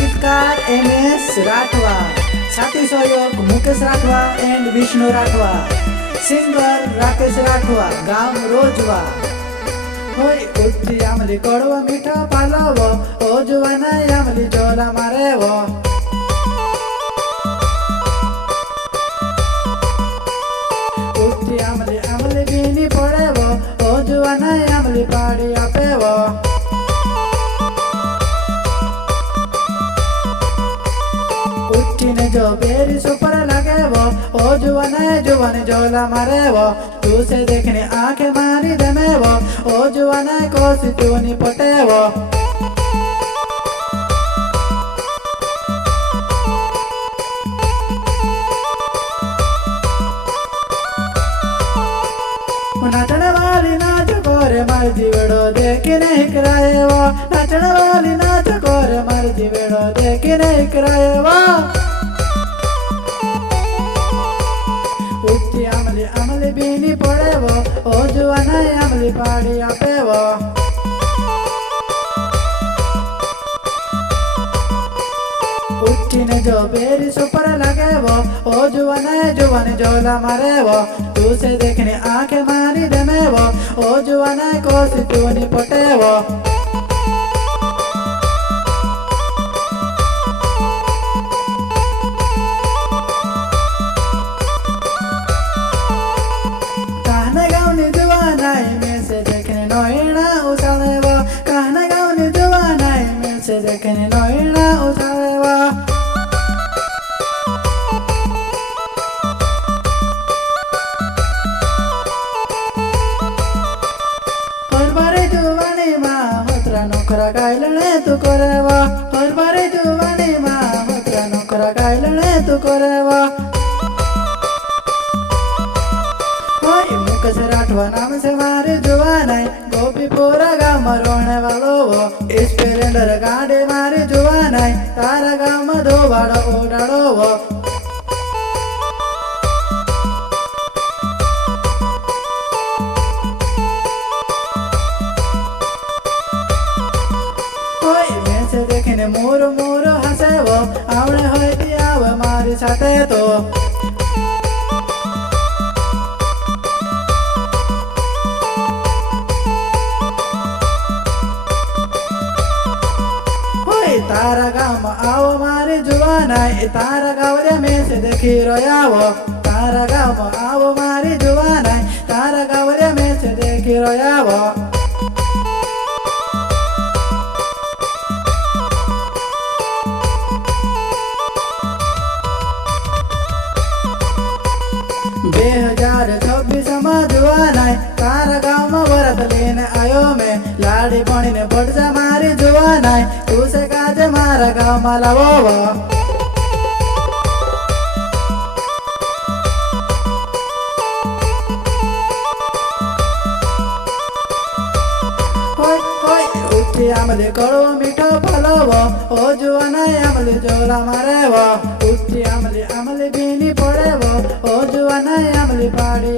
संगीतकार MS राठवा, साथी सहयोग मुकेश राठवा एंड विष्णु राठवा, सिंगर राकेश राठवा, गाम रोजवा। होय उच्ची आमली कडवा मीठा पालव, ओजवाना आमली जोला मारेव। उच्ची आमली आमली बीनी पड़ेव, ओजवाना आमली पाड़ी आपेव। उठीने जो बेरी सुपर लगेव, ओ जुवाने जोला मारेव। तू से देखने आंखें मारी दमेव, ओ जुवाने कोसी तूनी पटेव। नाचने वाली नाच कोरे मार जीवड़ो देखी नहीं कराएव, नाचने वाली नाच कोरे मार जीवड़ो देखी नहीं कराएव। उच्ची आमली आमली बीनी पड़ेव, ओ जुवाना आमली पाड़ी आपेव। उठीने जो बेरी सुपर लगेव, ओ जुवाने जोला मारेव। तू से देखने आंखें मारी दमेव, ओ जुवाने कोसी तूनी पटेव। कहने गाउनी जुवानाई में से देखने नोइना उसालेव, कहने गाउनी जुवानाई में से देखने नोइना उसालेव। नोकरा गायलने तू करेवा, हर बारे जुवानी माँ होत्रा नोकरा गायलने तू करेवा। होय मुकेश राठवा नाम से मारे जुवानाई, गोपीपुरा गाँव में रोने वालो वो। स्प्लेंडर गाड़ी मारे जुवानाई, तारा गाँव में दो बाड़ा उड़ाड़ो वो। से देखने मोर मोर हसेव, आवड़े होती आव मारी साथे तो। होय तारा गाँव आओ मारी जुवानाई, तारा गाँव में से देखी रोयाव। तारा गाँव आओ मारी जुवानाई, तारा गाँव में से देखी रोयाव। बेहजार 26 में जुवानाई, तारा गाँव में व्रत लेने आयो मैं। लाड़ी पानी ने बढ़ जा मारी जुवानाई, तू से काजे मारा गाँव में लावो। उठी आमली कड़वा मीठा पलव, ओ जुवाना आमली जोला मारेव। उठी आमली आमली बीनी पड़ेव, ओ जुवाना आमली पाड़ी